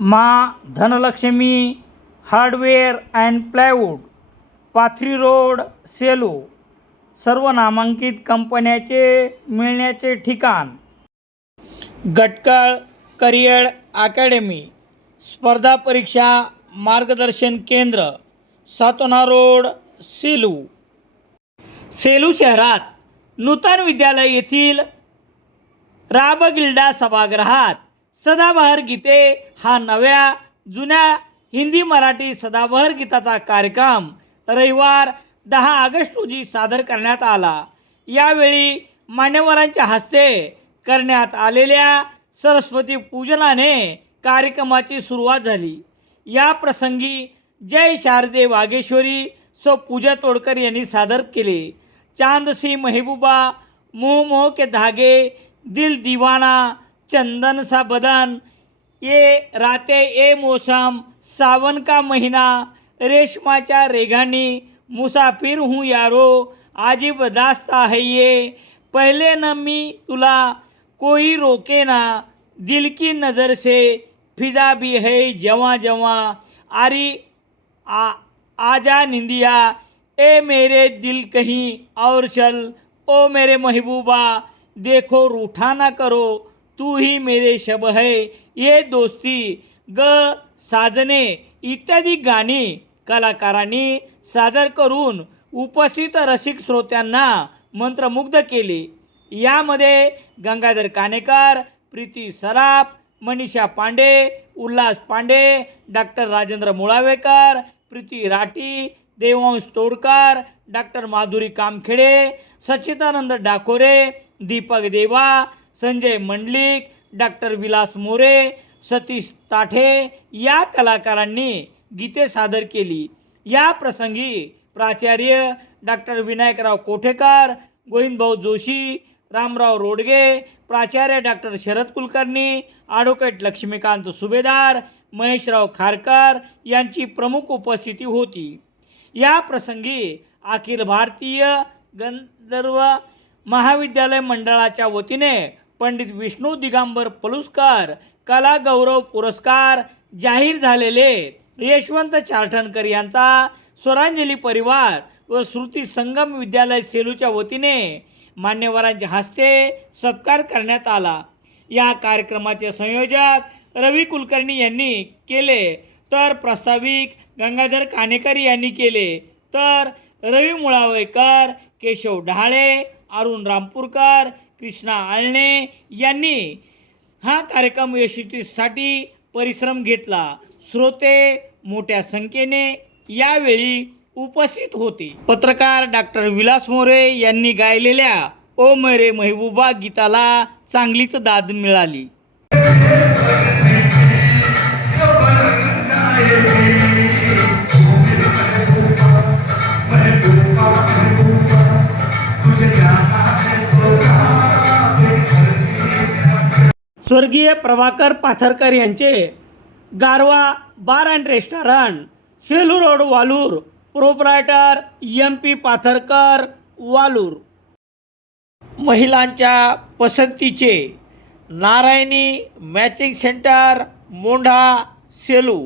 Maa Dhanalakshmi hardware and plywood Pathri road Selu सर्व नामांकित कंपन्याचे मिळण्याचे ठिकाण. गटकळ करिअर अकॅडमी स्पर्धा परीक्षा मार्गदर्शन केंद्र सातोना रोड सेलू. सेलू शहरात नूतन विद्यालय येथील राबगिल्डा सभागृहात सदाबहार गीते हा नव्या जुन्या हिंदी मराठी सदाबहार गीताचा कार्यक्रम रविवार दहा ऑगस्ट रोजी सादर करण्यात आला. यावेळी मान्यवरांच्या हस्ते करण्यात आलेल्या सरस्वती पूजनाने कार्यक्रमाची सुरुवात झाली. या प्रसंगी जय शारदे वागेश्वरी सो पूजा तोडकर यांनी सादर केले. चांद सी महबूबा मोह मोह के धागे दिल दिवाणा चंदन सा बदन। ये राते ए मौसम, सावन का महीना रेशमाच्या रेघानी, मुसाफिर हूँ यारो, आजिब दास्ता है ये। पहले न मी तुला, कोई रोके ना, दिल की नज़र से, फिजा भी है जवा जवा। आरी, आ, आजा निंदिया, ए मेरे दिल कहीं और चल, ओ मेरे महबूबा, देखो रूठा ना करो तू ही मेरे शब है ये दोस्ती ग साजने इत्यादी गाणी कलाकारांनी सादर करून उपस्थित रसिक श्रोत्यांना मंत्रमुग्ध केले. यामध्ये Gangadhar Kanekar Preeti Saraf Manisha Pande Ulhas Pande doctor Rajendra Mulavekar Preeti Rathi Devansh Todkar doctor Madhuri Kamkhede Sachchidanand Dakore Deepak Deva Sanjay Mandlik doctor Vilas More Satish Tathe या कलाकारांनी गीते सादर केली. या प्रसंगी प्राचार्य डॉक्टर विनायकराव कोठेकर गोविंदभाऊ जोशी रामराव रोडगे प्राचार्य डॉक्टर शरद कुलकर्णी ॲडव्होकेट लक्ष्मीकांत सुभेदार महेशराव खारकर यांची प्रमुख उपस्थिती होती. या प्रसंगी अखिल भारतीय गंधर्व महाविद्यालय मंडळाच्या वतीने पंडित विष्णू दिगंबर पलुस्कार कला गौरव पुरस्कार जाहीर झालेले यशवंत चारठणकर यांचा स्वरांजली परिवार व श्रुती संगम विद्यालय सेलूच्या वतीने मान्यवरांच्या हस्ते सत्कार करण्यात आला. या कार्यक्रमाचे संयोजक रवी कुलकर्णी यांनी केले तर प्रस्ताविक गंगाधर कानेकर यांनी केले तर रवी मुळावेकर केशव ढाळे अरुण रामपूरकर कृष्णा आळणे यांनी हा कार्यक्रम यशस्वीसाठी परिश्रम घेतला. श्रोते मोठ्या संख्येने यावेळी उपस्थित होते. पत्रकार डॉक्टर विलास मोरे यांनी गायलेल्या ओ मेरे महबूबा गीताला चांगलीच दाद मिळाली. स्वर्गीय प्रभाकर पाथरकर यांचे Garva bar and restaurant Selu road Walur. Proprietor M P Patharkar Walur. महिलांच्या पसंतीचे नारायणी मॅचिंग सेंटर मोंढा सेलू.